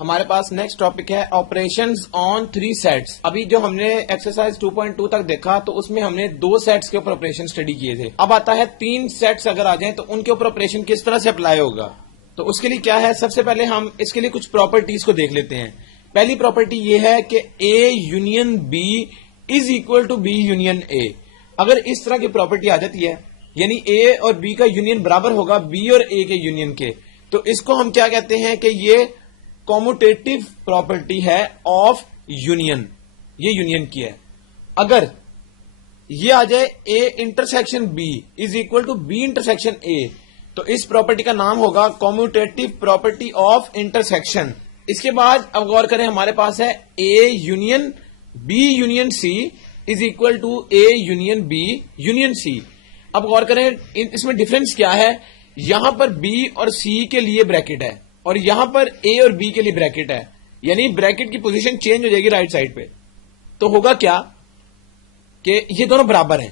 ہمارے پاس next topic ہے operations آن 3 seats. ابھی جو ہم نے ایکسرسائز 2.2 تک دیکھا تو اس میں ہم نے 2 سیٹس کے اوپر آپریشن اسٹڈی کیے تھے. اب آتا ہے 3 سیٹس اگر آ جائیں تو ان کے اوپر آپریشن کس طرح سے اپلائی ہوگا. تو اس کے لیے کیا ہے، سب سے پہلے ہم اس کے لیے کچھ پراپرٹیز کو دیکھ لیتے ہیں. پہلی پراپرٹی یہ ہے کہ A union B is equal to B union A. اگر اس طرح کی پراپرٹی آ جاتی ہے یعنی اے اور بی کا یونین برابر ہوگا بی اور اے کے یونین کے، تو اس کو ہم کیا کہتے ہیں کہ یہ کوموٹیٹو پراپرٹی ہے آف یونین. یہ یونین کی ہے. اگر یہ آ جائے A intersection B is equal to B intersection A, تو اس پراپرٹی کا نام ہوگا کوموٹیٹو پراپرٹی آف انٹرسیکشن. اس کے بعد اب غور کریں، ہمارے پاس ہے A union B union C is equal to A union B union C. اب غور کریں اس میں ڈفرنس کیا ہے. یہاں پر بی اور سی کے لیے بریکٹ ہے اور یہاں پر اے اور بی کے لیے بریکٹ ہے، یعنی بریکٹ کی پوزیشن چینج ہو جائے گی رائٹ سائڈ پہ. تو ہوگا کیا کہ یہ دونوں برابر ہیں،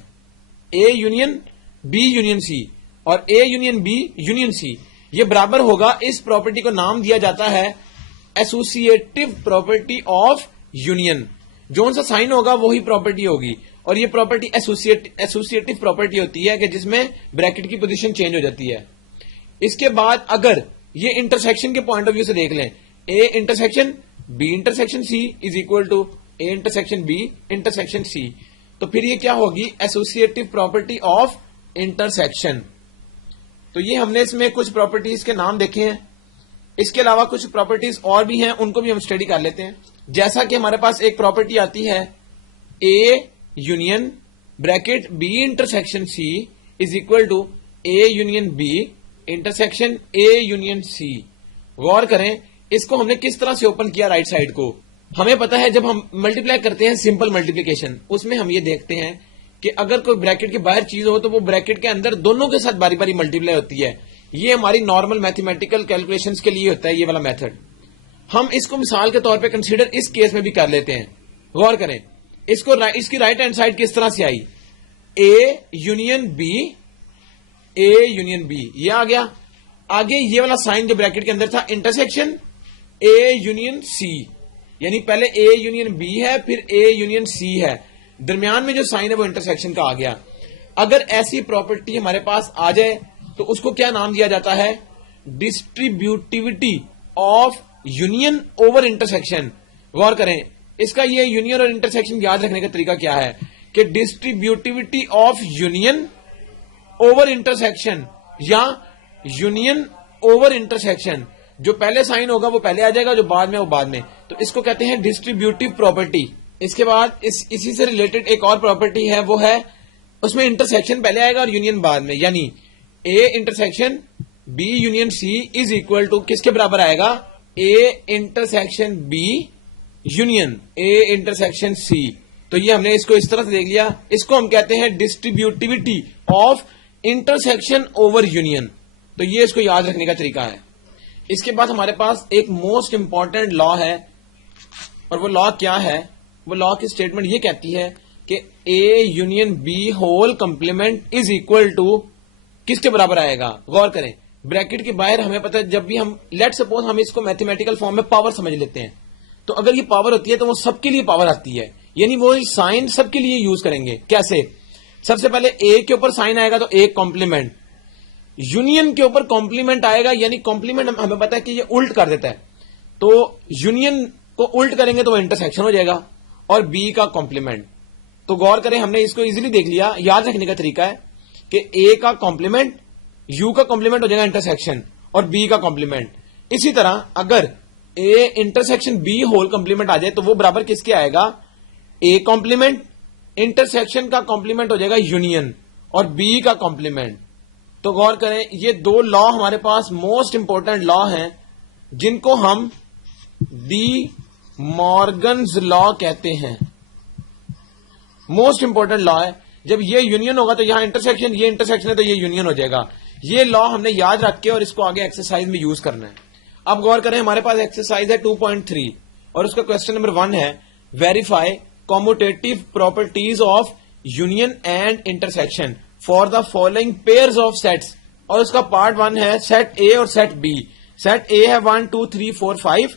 A union B union C اور A union B union C یہ برابر ہوگا. اس پراپرٹی کو نام دیا جاتا ہے ایسوسیٹو پراپرٹی آف یونین. جو سا سائن ہوگا وہی پراپرٹی ہوگی، اور یہ پراپرٹی ایسوسیٹو پراپرٹی ہوتی ہے کہ جس میں بریکٹ کی پوزیشن چینج ہو جاتی ہے. اس کے بعد اگر یہ انٹرسیکشن کے پوائنٹ آف ویو سے دیکھ لیں، A intersection B intersection C is equal to A intersection B intersection C, تو پھر یہ کیا ہوگی ایسوسیٹو پراپرٹی آف انٹرسیکشن. تو یہ ہم نے اس میں کچھ پراپرٹیز کے نام دیکھے ہیں. اس کے علاوہ کچھ پراپرٹیز اور بھی ہیں، ان کو بھی ہم اسٹڈی کر لیتے ہیں. جیسا کہ ہمارے پاس ایک پراپرٹی آتی ہے A union bracket B intersection C is equal to A union B intersection A union C. غور کریں اس کو ہم نے کس طرح سے اوپن کیا رائٹ سائڈ کو. ہمیں پتا ہے جب ہم ملٹیپلائی کرتے ہیں سمپل ملٹیپلیکیشن، اس میں ہم یہ دیکھتے ہیں کہ اگر کوئی بریکٹ کے باہر چیز ہو تو وہ بریکٹ کے اندر دونوں کے ساتھ باری باری ملٹیپلائی ہوتی ہے. یہ ہماری نارمل میتھمیٹیکل کیلکولیشنز کے لیے ہوتا ہے یہ والا میتھڈ. ہم اس کو مثال کے طور پہ کنسیڈر اس کیس میں بھی کر لیتے ہیں. غور کریں اس کی رائٹ ہینڈ سائڈ کس طرح سے آئی، A union B A union B یہ آ گیا. آگے یہ والا سائن جو بریکٹ کے اندر تھا انٹرسیکشن اے یونین سی، یعنی پہلے اے یونین بی ہے پھر اے یونین سی ہے، درمیان میں جو سائن ہے وہ انٹرسیکشن کا آ گیا. اگر ایسی پراپرٹی ہمارے پاس آ جائے تو اس کو کیا نام دیا جاتا ہے ڈسٹریبیوٹیوٹی آف یونین اوور انٹرسیکشن. غور کریں اس کا یہ یونین اور انٹرسیکشن یاد رکھنے کا طریقہ کیا ہے کہ ڈسٹریبیوٹیوٹی آف یونین اوور انٹرسیکشن یا یونین اوور انٹرسیکشن. جو پہلے سائن ہوگا وہ پہلے آ جائے گا، جو بعد میں وہ بعد میں، تو اس کو کہتے ہیں ڈسٹریبیوٹیو پراپرٹی. اس کے بعد اسی سے ریلیٹڈ ایک اور پراپرٹی ہے، وہ ہے اس میں انٹرسیکشن پہلے آئے گا اور یونین بعد میں، یعنی A intersection B union C is equal to کس کے برابر آئے گا A intersection B union A intersection C. تو یہ ہم نے اس کو اس طرح سے دیکھ لیا. اس کو ہم کہتے ہیں ڈسٹریبیوٹیوٹی آف انٹرسیکشن اوور یونین. تو یہ اس کو یاد رکھنے کا طریقہ ہے. اس کے بعد ہمارے پاس ایک موسٹ امپورٹنٹ لا ہے، اور وہ لا کیا ہے، وہ لا کی اسٹیٹمنٹ یہ کہتی ہے کہ A union B whole complement is equal to کس کے برابر آئے گا. غور کریں بریکٹ کے باہر ہمیں پتا ہے جب بھی ہم لیٹ سپوز ہم اس کو میتھمیٹیکل فارم میں پاور سمجھ لیتے ہیں، تو اگر یہ پاور ہوتی ہے تو وہ سب کے لیے پاور آتی ہے، یعنی وہ سائن سب کے لیے یوز کریں گے. کیسے؟ سب سے پہلے اے کے اوپر سائن آئے گا تو اے کمپلیمنٹ، یونین کے اوپر کمپلیمنٹ آئے گا، یعنی کمپلیمنٹ ہمیں پتا ہے کہ یہ الٹ کر دیتا ہے، تو یونین کو الٹ کریں گے تو وہ انٹرسیکشن ہو جائے گا اور بی کا کمپلیمنٹ. تو غور کریں ہم نے اس کو ایزیلی دیکھ لیا. یاد رکھنے کا طریقہ ہے کہ اے کا کمپلیمنٹ یو کا کمپلیمنٹ ہو جائے گا انٹرسیکشن اور بی کا کمپلیمنٹ. اسی طرح اگر A intersection B whole complement آ جائے تو وہ برابر کس کے آئے گا اے کمپلیمنٹ انٹرسیکشن کا کمپلیمنٹ ہو جائے گا یونین اور بی کا کمپلیمنٹ. تو غور کریں یہ دو لا ہمارے پاس موسٹ امپورٹنٹ لا ہیں جن کو ہم دی مارگنز لا کہتے ہیں. موسٹ امپورٹنٹ لا ہے. جب یہ یونین ہوگا تو یہاں انٹرسیکشن، یہ انٹرسیکشن ہے تو یہ یونین ہو جائے گا. یہ لا ہم نے یاد رکھ کے اور اس کو آگے ایکسرسائز میں یوز کرنا ہے. اب غور کریں ہمارے پاس ایکسرسائز ہے 2.3 اور اس کا کوشچن نمبر 1 ہے verify commutative properties of union and intersection for the following pairs of sets. اور اس کا پارٹ 1 ہے سیٹ اے اور سیٹ بی. سیٹ اے ہے 1 2 3 4 5،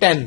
10.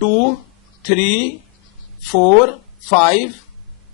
2, 3, 4, 5,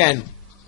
10.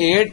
8,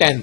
10.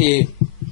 a,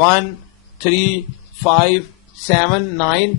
1, 3, 5, 7, 9,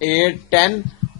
8, 10,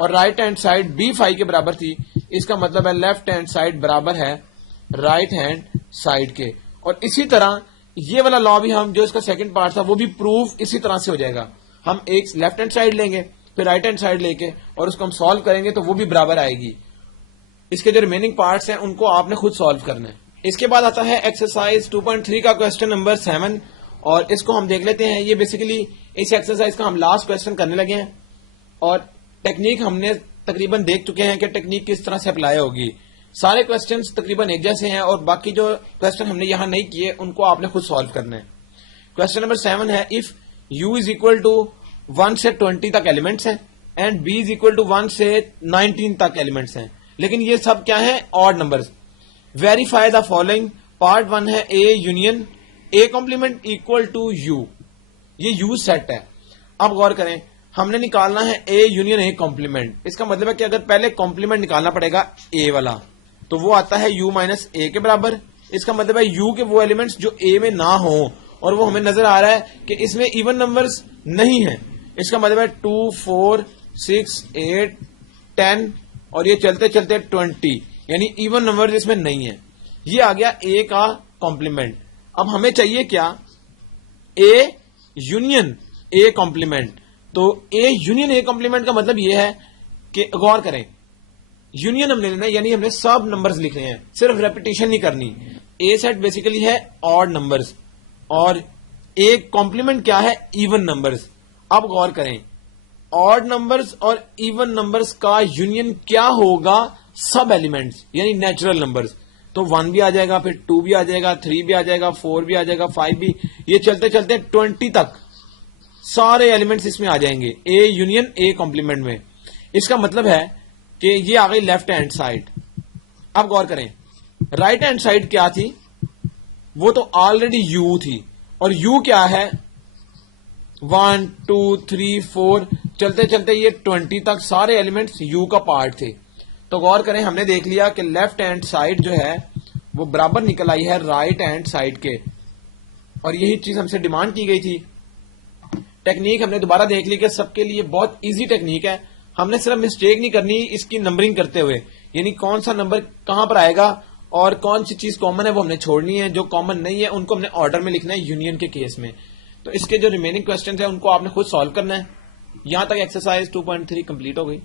اور رائٹ ہینڈ سائڈ B5 کے برابر تھی. اس کا مطلب ہے لیفٹ ہینڈ سائڈ برابر ہے رائٹ ہینڈ سائڈ کے. اور اسی طرح یہ والا لا بھی ہم جو اس کا سیکنڈ پارٹ تھا وہ بھی پروف اسی طرح سے ہو جائے گا. ہم ایک لیفٹ ہینڈ سائڈ لیں گے پھر رائٹ ہینڈ سائڈ لے کے اور اس کو ہم سالو کریں گے تو وہ بھی برابر آئے گی. اس کے جو ریمیننگ پارٹس ہیں ان کو آپ نے خود سالو کرنا ہے. اس کے بعد آتا ہے ایکسرسائز 2.3 کا کوشچن نمبر 7 اور اس کو ہم دیکھ لیتے ہیں. یہ بیسیکلی اس ایکسرسائز کا ہم لاسٹ کوشچن کرنے لگے ہیں اور ٹیکنیک ہم نے تقریباً دیکھ چکے ہیں کہ ٹیکنیک کس طرح سے اپلائی ہوگی. سارے کوشچنز تقریباً ایک جیسے ہیں اور باقی جو کوشچن ہم نے یہاں نہیں کیے ان کو آپ نے خود سالو کرنا ہے. کوشچن نمبر 7 ہے if u is equal to 1 سے 20 تک ایلیمنٹس ہیں and b is equal to 1 سے 19 تک ایلیمنٹس ہیں لیکن یہ سب کیا ہیں odd numbers. Verify the following. Part 1 ہے a union a complement equal to u. یہ u سیٹ ہے. اب غور کریں ہم نے نکالنا ہے a یونین a کمپلیمنٹ. اس کا مطلب ہے کہ اگر پہلے کمپلیمنٹ نکالنا پڑے گا a والا تو وہ آتا ہے u مائنس a کے برابر. اس کا مطلب ہے u کے وہ ایلیمنٹس جو a میں نہ ہوں اور وہ ہمیں نظر آ رہا ہے کہ اس میں ایون نمبرز نہیں ہیں. اس کا مطلب ہے 2 4 6 8 10 اور یہ چلتے چلتے 20 یعنی ایون نمبرز اس میں نہیں ہیں. یہ آ گیا a کا کمپلیمنٹ. اب ہمیں چاہیے کیا a یونین a کمپلیمنٹ. تو a یونین a کمپلیمنٹ کا مطلب یہ ہے کہ غور کریں یونین ہم نے لینا ہے یعنی ہم نے سب نمبرز لکھنے ہیں صرف ریپیٹیشن نہیں کرنی. a سیٹ بیسیکلی ہے آڈ نمبرز اور a کمپلیمنٹ کیا ہے ایون نمبرز. اب غور کریں آڈ نمبرز اور ایون نمبرز کا یونین کیا ہوگا سب ایلیمنٹس یعنی نیچرل نمبرز. تو 1 بھی آ جائے گا پھر 2 بھی آ جائے گا 3 بھی آ جائے گا 4 بھی آ جائے گا 5 بھی. یہ چلتے چلتے 20 تک سارے ایلیمنٹس اس میں آ جائیں گے a یونین a کمپلیمنٹ میں. اس کا مطلب ہے کہ یہ آ گئی لیفٹ ہینڈ سائڈ. اب غور کریں رائٹ ہینڈ سائڈ کیا تھی وہ تو آلریڈی u تھی اور u کیا ہے 1 2 3 4 چلتے چلتے یہ 20 تک سارے ایلیمنٹس u کا پارٹ تھے. تو غور کریں ہم نے دیکھ لیا کہ لیفٹ ہینڈ سائڈ جو ہے وہ برابر نکل آئی ہے رائٹ ہینڈ سائڈ کے اور یہی چیز ہم سے ڈیمانڈ کی گئی تھی. ٹیکنیک ہم نے دوبارہ دیکھ لی کہ سب کے لیے بہت ایزی ٹیکنیک ہے. ہم نے صرف مسٹیک نہیں کرنی اس کی نمبرنگ کرتے ہوئے یعنی کون سا نمبر کہاں پر آئے گا اور کون سی چیز کامن ہے وہ ہم نے چھوڑنی ہے. جو کامن نہیں ہے ان کو ہم نے آرڈر میں لکھنا ہے یونین کے کیس میں. تو اس کے جو ریمیننگ کوسچنز ہیں ان کو آپ نے خود سالو کرنا ہے. یہاں تک ایکسرسائز 2.3 کمپلیٹ ہو گئی.